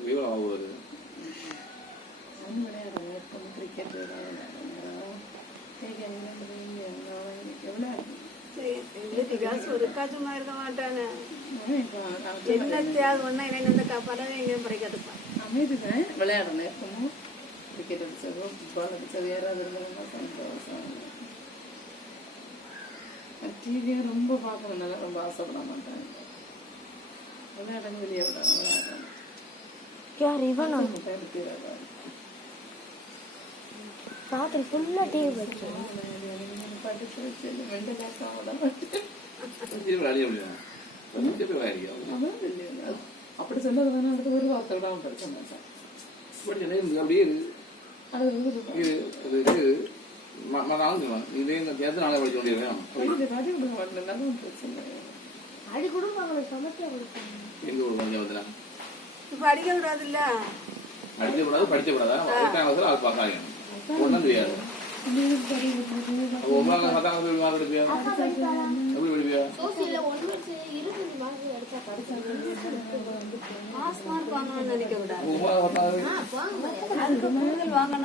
உயிர் வாழ்வு ஒரு காசுமா இருக்க மாட்டானே என்னத்தையாவது ஒன்னா எனக்கு வந்து பறவை எங்கேயும் பறிக்கிறதுப்பான் அமைதிதான் விளையாடணும் எப்பவும் கிரிக்கெட் அடிச்சதோ ஃபுட்பால் அடிச்சது யாராவது இருந்தாலும் சந்தோஷம் டிவியை ரொம்ப பார்க்கணுனால ரொம்ப ஆசைப்பட மாட்டாங்க விளையாடணும் வெளியே விடணும் விளையாடணும் ராத்திரி ஃபுல்லா டிவி வச்சோம் படிச்சு வச்சு மெண்டலாக அப்படி சொன்னது வேணா அடுத்து ஒரு வார்த்தை விட படிச்ச மாட்டேன் படிக்க கூடாது இல்ல படிக்க கூடாது ஒன்றும் தெரியாது வாங்கணும்